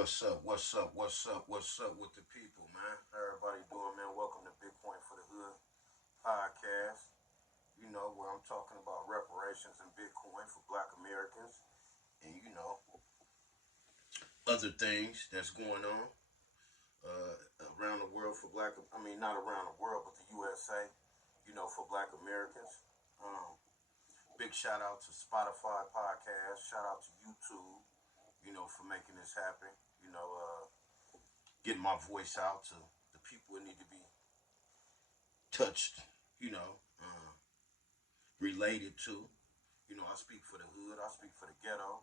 What's up? What's up? What's up? What's up with the people, man? How everybody doing, man? Welcome to Bitcoin for the Hood podcast. You know, where I'm talking about reparations in Bitcoin for Black Americans and, other things that's going on uh, around the world for not around the world, but the USA, for Black Americans. Um, Big shout out to Spotify podcast. Shout out to YouTube, for making this happen. Getting my voice out to the people that need to be touched, related to. I speak for the hood. I speak for the ghetto.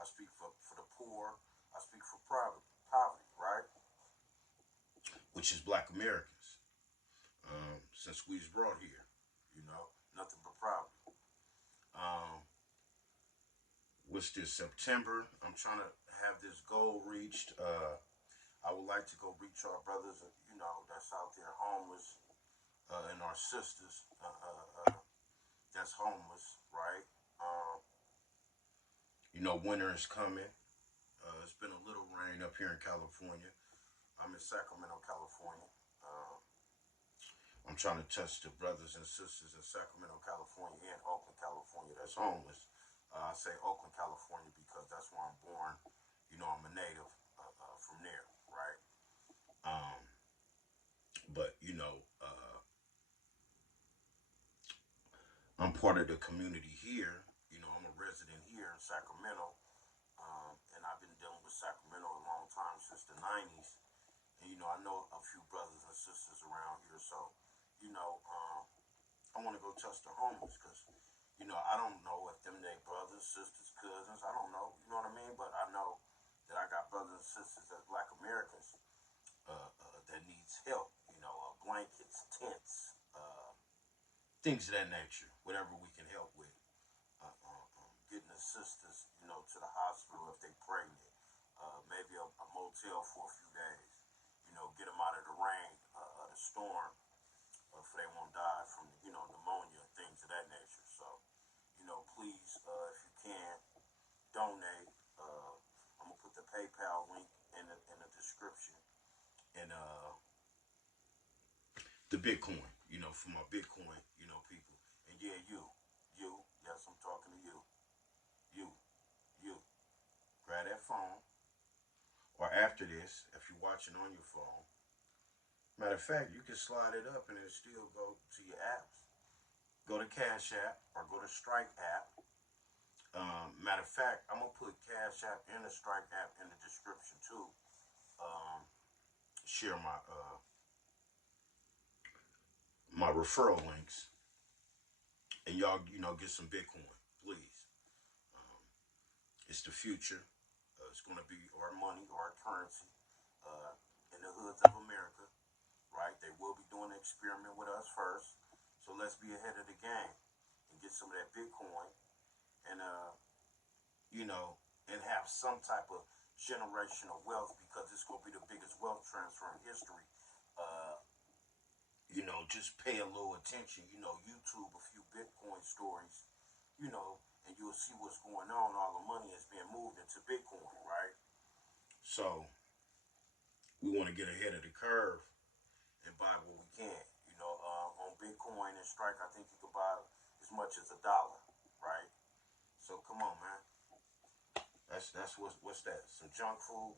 I speak for the poor. I speak for poverty, right? Which is Black Americans. Since we was brought here, nothing but poverty. Um, what's this, September? I'm trying to have this goal reached. I would like to go reach our brothers, that's out there homeless, and our sisters that's homeless, right? Winter is coming. It's been a little rain up here in California. I'm in Sacramento, California. I'm trying to touch the brothers and sisters in Sacramento, California, and Oakland, California that's homeless. I say Oakland, California because that's where I'm born. I'm a native from there, right? Um, but I'm part of the community here. I'm a resident here in Sacramento, and I've been dealing with Sacramento a long time, since the '90s. And I know a few brothers and sisters around here, so I want to go touch the homeless because I don't know if them they brothers, sisters, cousins. I don't know. You know what I mean? But I know that I got brothers and sisters that's Black Americans that needs help. Blankets, tents, things of that nature. Whatever we can help with. Getting the sisters, to the hospital if they pregnant. Maybe a motel for a few days. Get them out of the rain, the storm, if they won't die from, pneumonia and things of that nature. So, please, if you can, donate. I'm gonna put the PayPal link in the description, and the Bitcoin, for my Bitcoin, people. And yeah, yes, I'm talking to you. You, grab that phone, or after this, if you're watching on your phone. Matter of fact, you can slide it up and it'll still go to your apps. Go to Cash App or go to Strike app. Matter of fact, I'm gonna put Cash App and the Strike app in the description too. Share my referral links, and y'all get some Bitcoin, please. Um, it's the future. It's gonna be our money, our currency, in the hoods of America, right? They will be doing an experiment with us first, so let's be ahead of the game and get some of that Bitcoin, and and have some type of generational wealth, because it's gonna be the biggest wealth transfer in history. Uh, just pay a little attention. YouTube a few Bitcoin stories, and you'll see what's going on. All the money is being moved into Bitcoin, right? So we want to get ahead of the curve and buy what we can. On Bitcoin and Strike, I think you can buy as much as $1, right? So come on, man. That's what's that? Some junk food,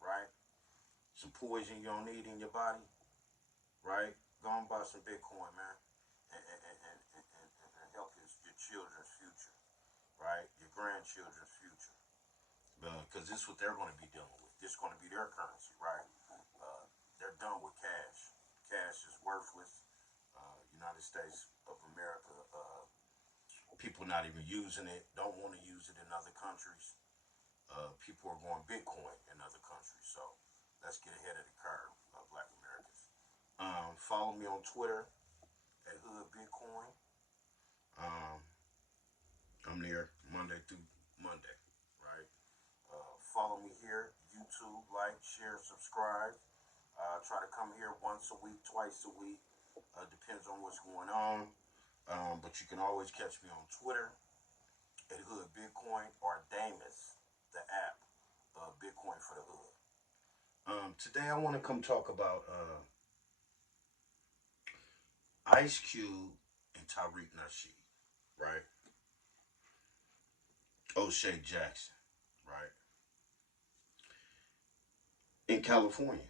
right? Some poison you don't need in your body, right? Go and buy some Bitcoin, man, and help your children's future, right? Your grandchildren's future, because this is what they're going to be dealing with. This is going to be their currency, right? They're done with cash. Cash is worthless. United States of America, people not even using it, don't want to use it in other countries. People are going Bitcoin in other countries. So let's get ahead of the curve, Black Americans. Follow me on Twitter at Hood Bitcoin. I'm there Monday through Monday, right? Follow me here, YouTube, like, share, subscribe. Try to come here once a week, twice a week. Depends on what's going on. But you can always catch me on Twitter at Hood Bitcoin, or Damus, the app, Bitcoin for the Hood. Today I want to come talk about Ice Cube and Tariq Nasheed, right? O'Shea Jackson, right? In California.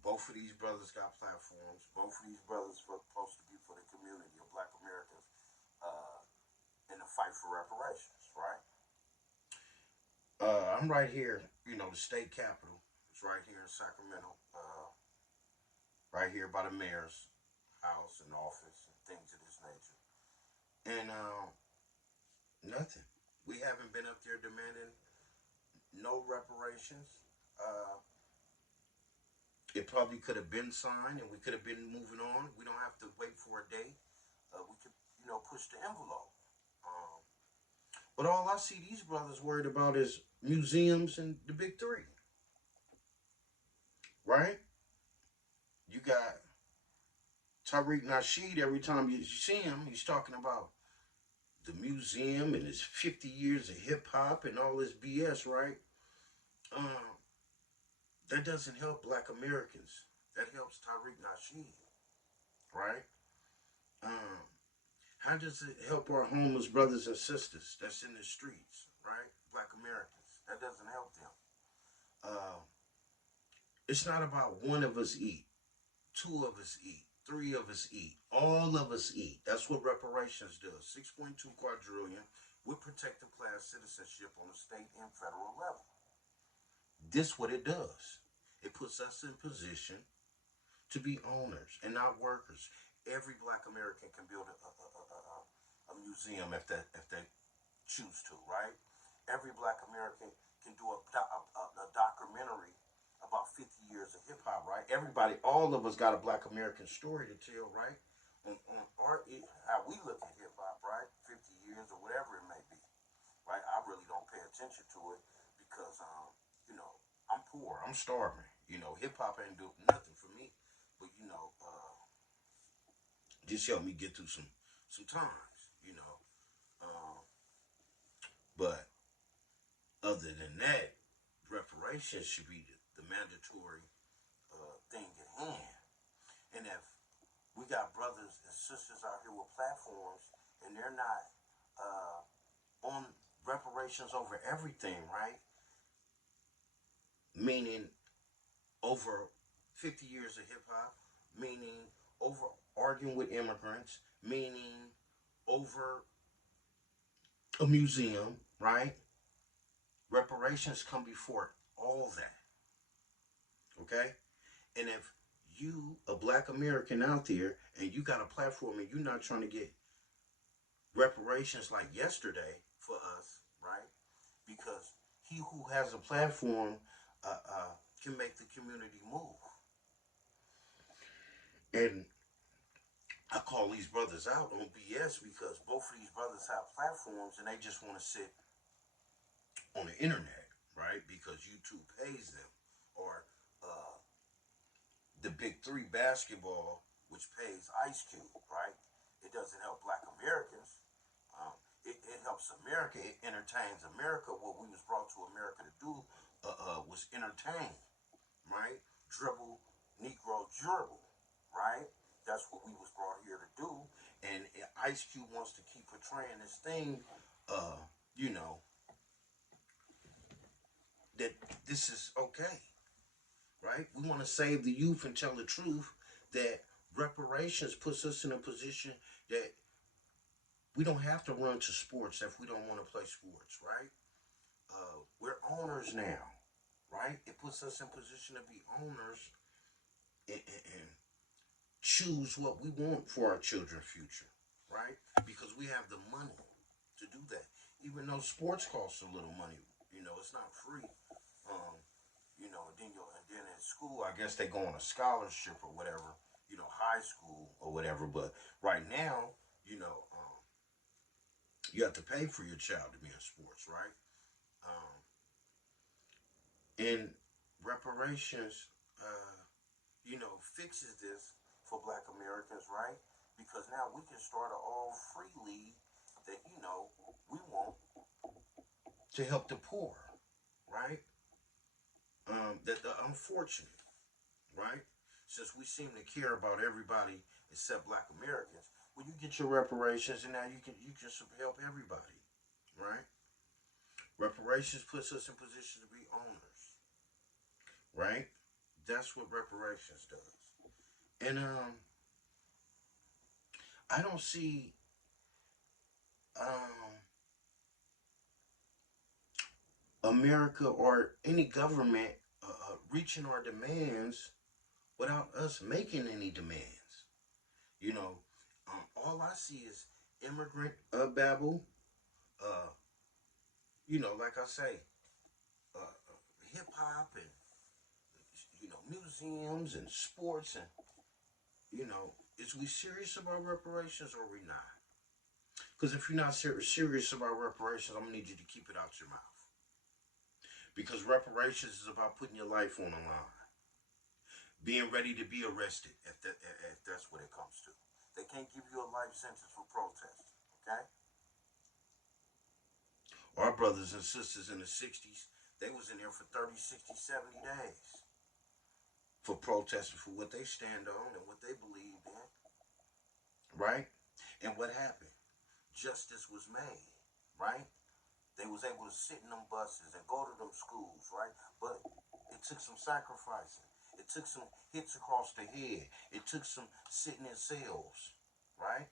Both of these brothers got platforms. Both of these brothers were supposed to be for the community of Black Americans uh, in the fight for reparations, right? I'm right here, the state capitol. It's right here in Sacramento, right here by the mayor's house and office and things of this nature. And nothing. We haven't been up there demanding no reparations. Uh, it probably could have been signed and we could have been moving on. We don't have to wait for a date. We could, push the envelope. Um, but all I see these brothers worried about is museums and the big three, right? You got Tariq Nasheed. Every time you see him, he's talking about the museum and his 50 years of hip hop and all this BS, right? Um, that doesn't help Black Americans. That helps Tariq Nasheed, right? Um, how does it help our homeless brothers and sisters that's in the streets, right? Black Americans. That doesn't help them. Uh, it's not about one of us eat, two of us eat, three of us eat, all of us eat. That's what reparations does. 6.2 quadrillion with protected class citizenship on the state and federal level. This what it does. It puts us in position to be owners and not workers. Every Black American can build a museum if they choose to, right? Every Black American can do a documentary about 50 years of hip hop, right? Everybody, all of us got a Black American story to tell, right? On our, how we look at hip hop, right? 50 years or whatever it may be, right? I really don't pay attention to it because, I'm poor, I'm starving. Hip hop ain't doing nothing for me, but just help me get through some times. Um, but other than that, reparations should be the mandatory thing at hand. And if we got brothers and sisters out here with platforms and they're not on reparations over everything, right? Meaning over 50 years of hip hop, meaning over arguing with immigrants, meaning over a museum, right? Reparations come before all that, okay? And if you, a Black American out there, and you got a platform and you're not trying to get reparations like yesterday for us, right? Because he who has a platform can make the community move. And I call these brothers out on BS because both of these brothers have platforms and they just want to sit on the internet, right? Because YouTube pays them, or uh, the big three basketball, which pays Ice Cube, right? It doesn't help Black Americans. It helps America. It entertains America. What we was brought to America to do was entertain, right? Dribble, Negro dribble, right? That's what we was brought here to do. And Ice Cube wants to keep portraying this thing, uh, you know, that this is okay, right? We want to save the youth and tell the truth that reparations puts us in a position that we don't have to run to sports if we don't want to play sports, right? We're owners now, right? It puts us in position to be owners and choose what we want for our children's future, right? Because we have the money to do that. Even though sports costs a little money, it's not free. Um, and then in school, I guess they go on a scholarship or whatever, high school or whatever. But right now, you have to pay for your child to be in sports, right? Um, and reparations, fixes this for Black Americans, right? Because now we can start an all free league that we want to help the poor, right? That the unfortunate, right? Since we seem to care about everybody except Black Americans, well, you get your reparations, and now you can help everybody, right? Reparations puts us in position to be owners, right? That's what reparations does. And I don't see um America or any government reaching our demands without us making any demands. You know, all I see is immigrant babble. Uh, like I say, hip hop and museums and sports and is we serious about reparations or we not? Because if you're not serious about reparations, I'm gonna need you to keep it out your mouth. Because reparations is about putting your life on the line, being ready to be arrested if that's what it comes to. They can't give you a life sentence for protesting. Okay? Our brothers and sisters in the 60s, they was in there for 30, 60, 70 days for protesting for what they stand on and what they believed in. Right? And what happened? Justice was made. Right? They was able to sit in them buses and go to them schools. Right? But it took some sacrificing. It took some hits across the head. It took some sitting in cells. Right?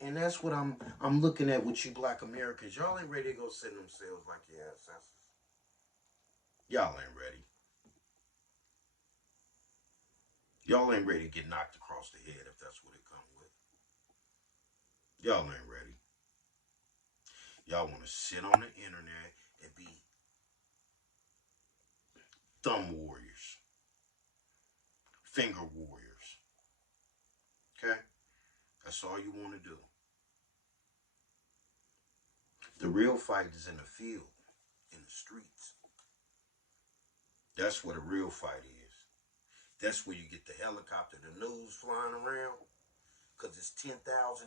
And that's what I'm looking at with you Black Americans. Y'all ain't ready to go sit in them cells like your ancestors. Y'all ain't ready. Y'all ain't ready to get knocked across the head if that's what it comes with. Y'all ain't ready. Y'all want to sit on the internet and be thumb warriors, finger warriors. Okay? That's all you want to do. The real fight is in the field, in the streets. That's where the real fight is. That's where you get the helicopter, the news flying around. Because it's 10,000,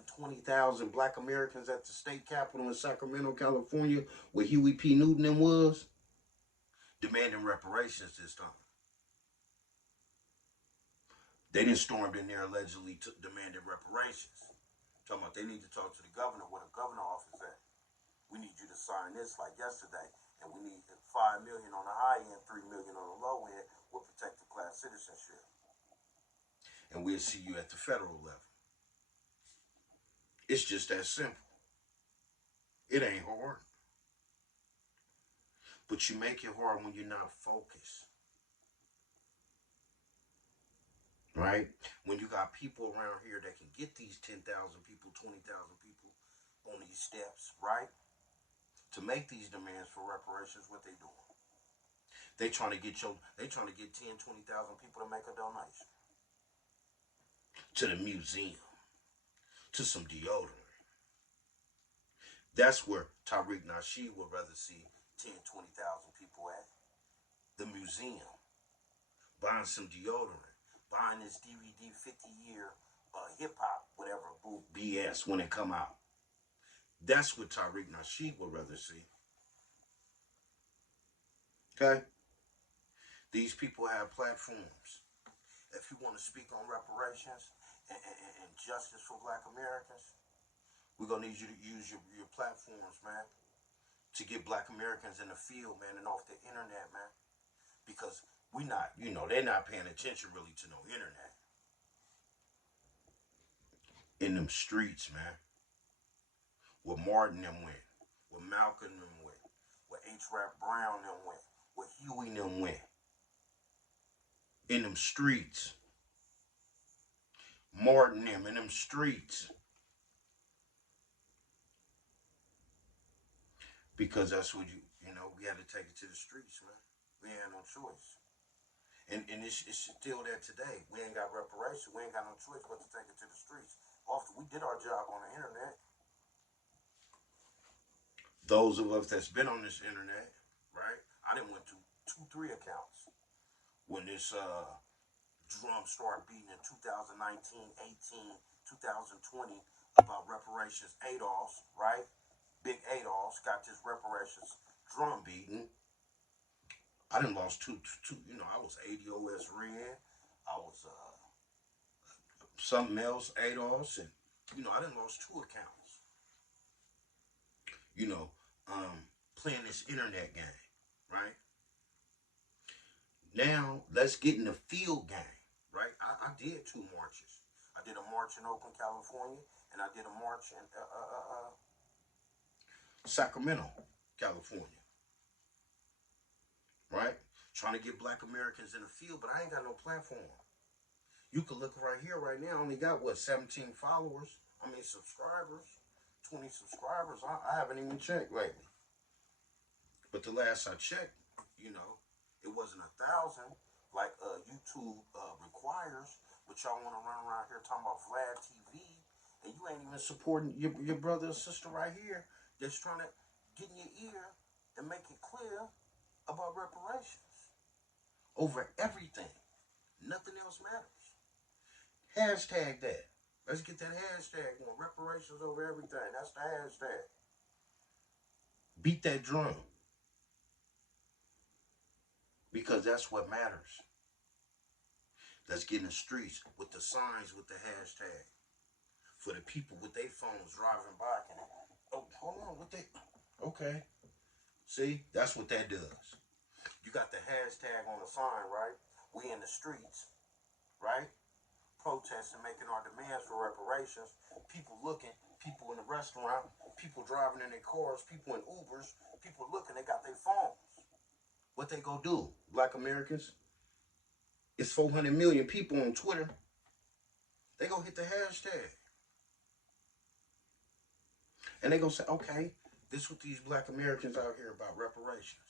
20,000 Black Americans at the state capitol in Sacramento, California, where Huey P. Newton was, demanding reparations this time. They didn't storm in there allegedly demanding reparations. Talking about they need to talk to the governor where the governor office at. We need you to sign this like yesterday, and we need $5 million on the high end, $3 million on the low end with protected class citizenship. And we'll see you at the federal level. It's just that simple. It ain't hard. But you make it hard when you're not focused. Right? When you got people around here that can get these 10,000 people, 20,000 people on these steps, right? To make these demands for reparations, what they doing? They trying to get 10, 20,000 people to make a donation to the museum, to some deodorant. That's where Tariq Nasheed would rather see 10, 20,000 people at. The museum. Buying some deodorant. Buying this DVD 50-year hip-hop, whatever, BS when it come out. That's what Tariq Nasheed would rather see. Okay? These people have platforms. If you want to speak on reparations and justice for Black Americans, we're going to need you to use your platforms, man, to get Black Americans in the field, man, and off the internet, man. Because they're not paying attention really to no internet. In them streets, man. Where Martin them went. Where Malcolm them went. Where H. Rap Brown them went. Where Huey them went. In them streets. Martin them in them streets. Because that's what we had to take it to the streets, man. We ain't had no choice. And it's still there today. We ain't got reparation. We ain't got no choice but to take it to the streets. Often we did our job on the internet. Those of us that's been on this internet, right? I done went to 2, 3 accounts when this drum started beating in 2019, 18, 2020 about reparations. Adolf's, right? Big Adolf's got this reparations drum beating. I done lost two. You know, I was ADOS Red. I was something else, ADOS, and you know, I done lost 2 accounts. You know, playing this internet game, right? Now let's get in the field game, right? I did 2 marches. I did a march in Oakland, California, and I did a march in Sacramento, California, right? Trying to get Black Americans in the field, but I ain't got no platform. You can look right here, right now. I only got what, 17 followers? I mean, subscribers, 20 subscribers. I haven't even checked lately. But the last I checked, you know, it wasn't 1,000 like YouTube requires. But y'all want to run around here talking about Vlad TV, and you ain't even supporting your brother or sister right here that's trying to get in your ear and make it clear about reparations over everything. Nothing else matters. Hashtag that. Let's get that hashtag on. Reparations over everything. That's the hashtag. Beat that drum. Because that's what matters. Let's get in the streets with the signs with the hashtag. For the people with their phones driving by. Oh, hold on. What they... Okay. See? That's what that does. You got the hashtag on the sign, right? We in the streets, right? Protesting, making our demands for reparations. People looking, people in the restaurant, people driving in their cars, people in Ubers, people looking, they got their phones. What they gonna do? Black Americans? It's 400 million people on Twitter. They gonna hit the hashtag. And they gonna say, okay, this is what these Black Americans out here about reparations.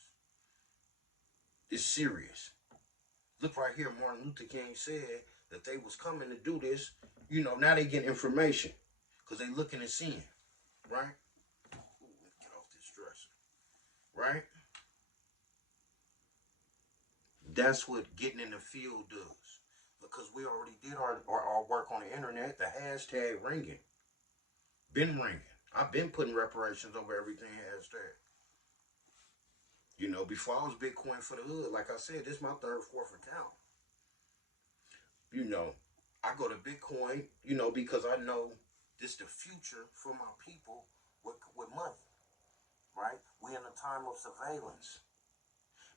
It's serious. Look right here, Martin Luther King said that they was coming to do this. You know, now they get information because they looking and seeing, right? Get off this dresser, right? That's what getting in the field does. Because we already did our work on the internet. The hashtag ringing. Been ringing. I've been putting reparations over everything hashtag. You know, before I was Bitcoin for the hood, like I said, this is my 3rd, 4th account. You know, I go to Bitcoin, you know, because I know this is the future for my people with money, right? We in a time of surveillance.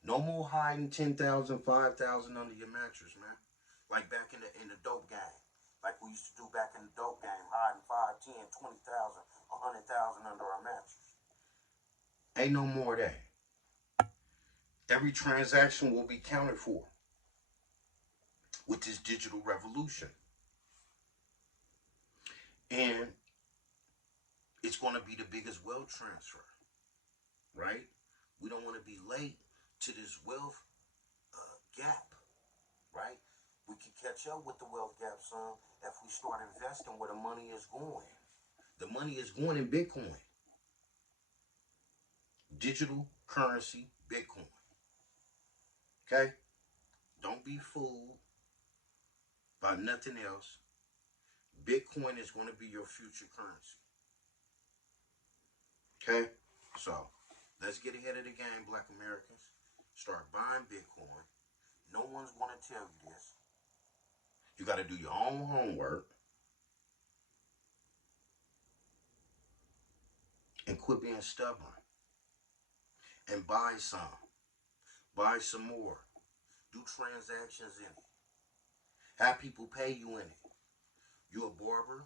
No more hiding 10,000, 5,000 under your mattress, man. Like back in the dope game. Like we used to do back in the dope game, hiding 5, 10, 20,000, 100,000 under our mattress. Ain't no more of that. Every transaction will be counted for with this digital revolution. And it's going to be the biggest wealth transfer, right? We don't want to be late to this wealth gap, right? We can catch up with the wealth gap some if we start investing where the money is going. The money is going in Bitcoin. Digital currency, Bitcoin. Okay? Don't be fooled by nothing else. Bitcoin is going to be your future currency. Okay? So, let's get ahead of the game, Black Americans. Start buying Bitcoin. No one's going to tell you this. You got to do your own homework. And quit being stubborn. And buy some. Buy some more. Do transactions in it. Have people pay you in it. You a barber.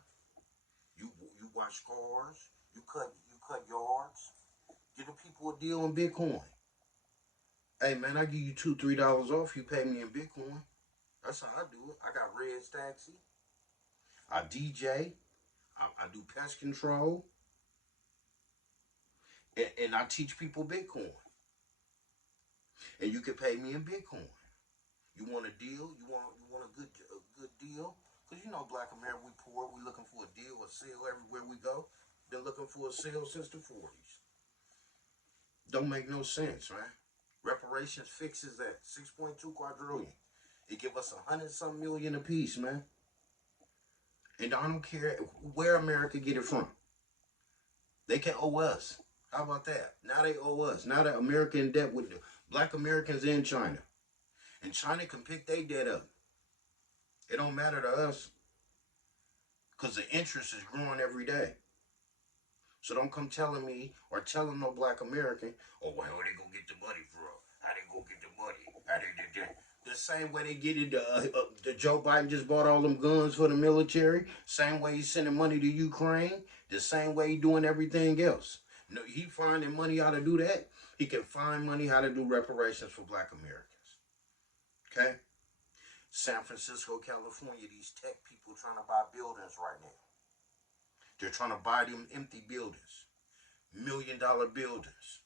You wash cars. You cut yards. Give the people a deal in Bitcoin. Hey man, I give you $2, $3 off. You pay me in Bitcoin. That's how I do it. I got Red's Taxi. I DJ. I do pest control. And I teach people Bitcoin. And you can pay me in Bitcoin. You want a deal? You want a good deal? Because you know, Black America, we poor. We looking for a deal, a sale everywhere we go. Been looking for a sale since the 40s. Don't make no sense, right? Reparations fixes that 6.2 quadrillion. It give us 100-some million apiece, man. And I don't care where America get it from. They can owe us. How about that? Now they owe us. Now that America in debt with Black Americans in China. And China can pick their debt up. It don't matter to us because the interest is growing every day. So don't come telling me or telling no Black American, oh, well, where they go get the money from? How they go get the money? How they did that? The same way they get it, the Joe Biden just bought all them guns for the military. Same way he's sending money to Ukraine. The same way he doing everything else. No, he finding money how to do that. He can find money how to do reparations for Black Americans. Okay? San Francisco, California, these tech people trying to buy buildings right now. They're trying to buy them empty buildings. $1 million buildings.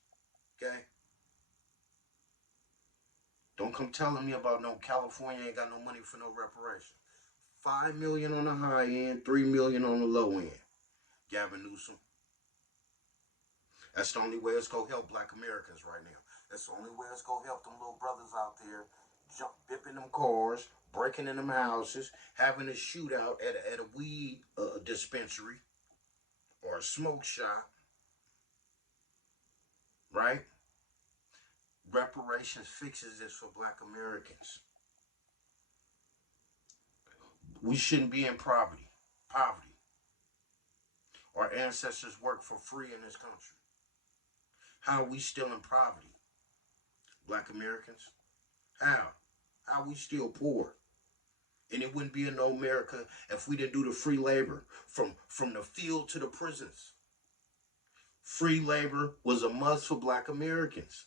Okay? Don't come telling me about no California ain't got no money for no reparation. $5 million on the high end, $3 million on the low end. Gavin Newsom. That's the only way it's gonna help Black Americans right now. That's the only way it's gonna help them little brothers out there bipping them cars, breaking in them houses, having a shootout at a weed dispensary or a smoke shop. Right? Reparations fixes this for Black Americans. We shouldn't be in poverty. Our ancestors worked for free in this country. How are we still in poverty? Black Americans? How? How are we still poor? And it wouldn't be in no America if we didn't do the free labor from the field to the prisons. Free labor was a must for Black Americans.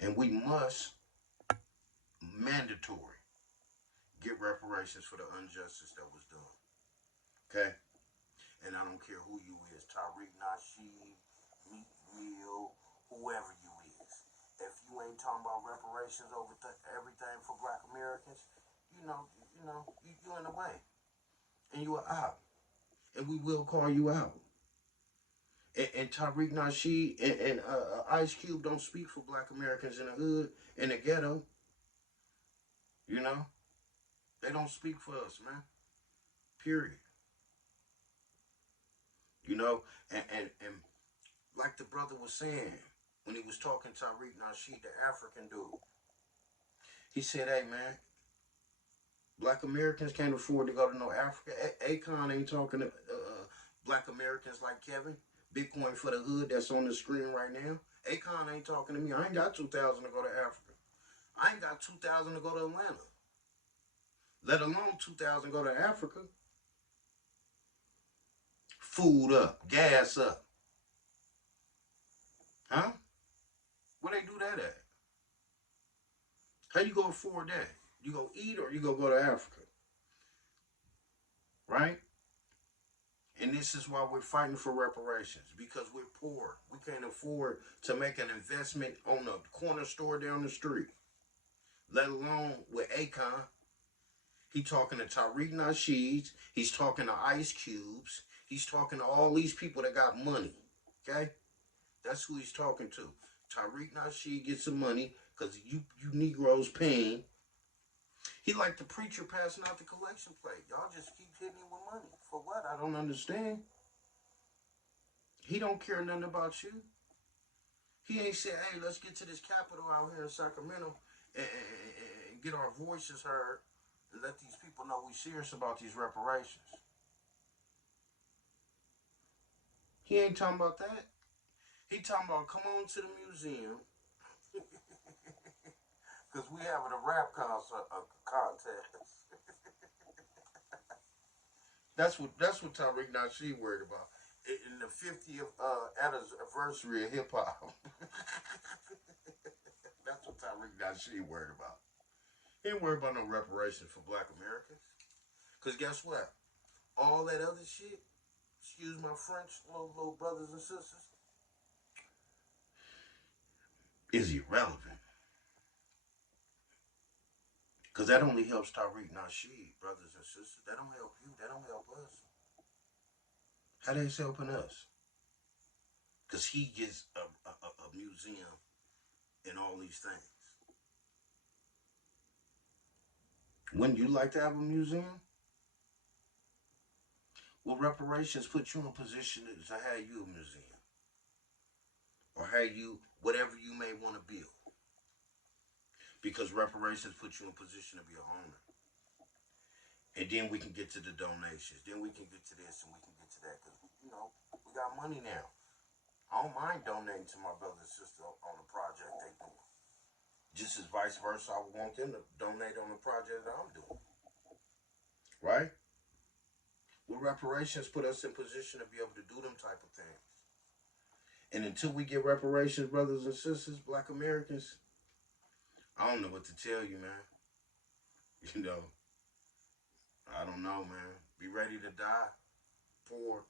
And we must, mandatory, get reparations for the injustice that was done. Okay? And I don't care who you is, Tariq, Nasheed, Meat Mill, whoever you is. If you ain't talking about reparations over everything for Black Americans, you're in the way. And you are out. And we will call you out. And Tariq Nasheed and Ice Cube don't speak for Black Americans in the hood, in the ghetto. You know? They don't speak for us, man. Period. You know? And like the brother was saying, when he was talking to Tariq Nasheed, the African dude, he said, hey, man, Black Americans can't afford to go to no Africa. Akon ain't talking to Black Americans like Kevin. Bitcoin for the hood that's on the screen right now. Akon ain't talking to me. I ain't got 2,000 to go to Africa. I ain't got 2,000 to go to Atlanta. Let alone 2,000 go to Africa. Food up. Gas up. Huh? Where they do that at? How you gonna afford that? You gonna eat or you gonna go to Africa? Right? And this is why we're fighting for reparations, because we're poor. We can't afford to make an investment on a corner store down the street, let alone with Akon. He talking to Tariq Nasheed. He's talking to Ice Cubes. He's talking to all these people that got money. Okay? That's who he's talking to. Tariq Nasheed gets some money because you Negroes paying. He like the preacher passing out the collection plate. Y'all just keep hitting him with money. For what? I don't understand. He don't care nothing about you. He ain't said, hey, let's get to this Capitol out here in Sacramento and get our voices heard and let these people know we serious about these reparations. He ain't talking about that. He talking about come on to the museum. Because we having a rap contest. That's what Tariq Nasheed worried about. In the 50th anniversary of hip hop. That's what Tariq Nasheed worried about. He ain't worried about no reparations for Black Americans. Because guess what? All that other shit, excuse my French, little brothers and sisters, is irrelevant. Because that only helps Tariq Nasheed, brothers and sisters. That don't help you. That don't help us. How that's helping us? Because he gets a museum and all these things. Wouldn't you like to have a museum? Well, reparations put you in a position to have you a museum. or how you, whatever you may want to build. Because reparations put you in a position to be a owner. And then we can get to the donations. Then we can get to this and we can get to that. Because, you know, we got money now. I don't mind donating to my brother and sister on the project they doing. Just as vice versa, I would want them to donate on the project that I'm doing. Right? Well, reparations put us in position to be able to do them type of things. And until we get reparations, brothers and sisters, black Americans, I don't know what to tell you, man. You know, I don't know, man. Be ready to die poor.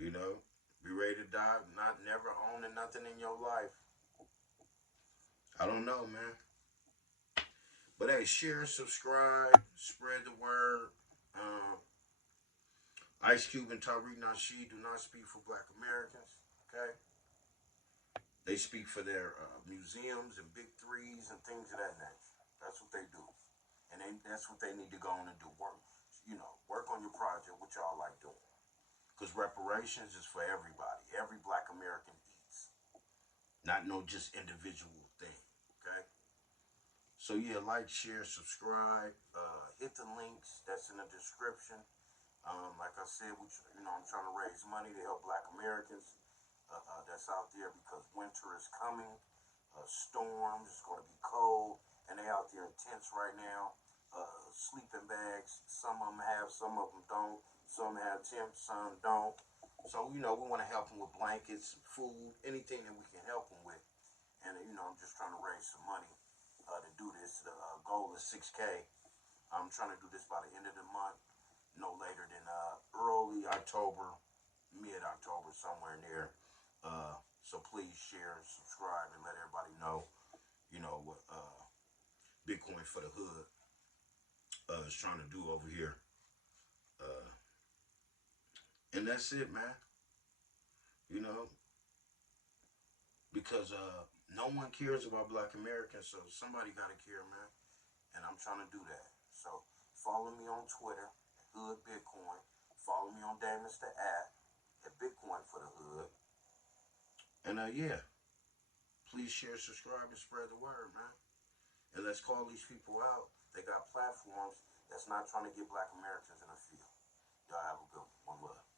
You know, be ready to die, not never owning nothing in your life. I don't know, man. But hey, share, subscribe, spread the word. Ice Cube and Tariq Nasheed do not speak for black Americans, okay? They speak for their museums and big threes and things of that nature. That's what they do. And that's what they need to go on and do. Work, you know, work on your project, what y'all like doing. Because reparations is for everybody. Every black American eats. Not no just individual thing, okay? So yeah, like, share, subscribe, hit the links that's in the description. Like I said, I'm trying to raise money to help black Americans that's out there because winter is coming, storms, it's going to be cold, and they out there in tents right now, sleeping bags. Some of them have, some of them don't. Some have tents, some don't. So, we want to help them with blankets, food, anything that we can help them with. And, I'm just trying to raise some money to do this. The goal is 6K. I'm trying to do this by the end of the month. No later than early October, mid-October, somewhere in there. So please share, subscribe, and let everybody know, what Bitcoin for the Hood is trying to do over here. And that's it, man. Because no one cares about black Americans, so somebody got to care, man. And I'm trying to do that. So follow me on Twitter, Hood Bitcoin. Follow me on Damon's the app at Bitcoin for the Hood. And yeah, please share, subscribe, and spread the word, man. And let's call these people out. They got platforms that's not trying to get black Americans in the field. Y'all have a good one. One love.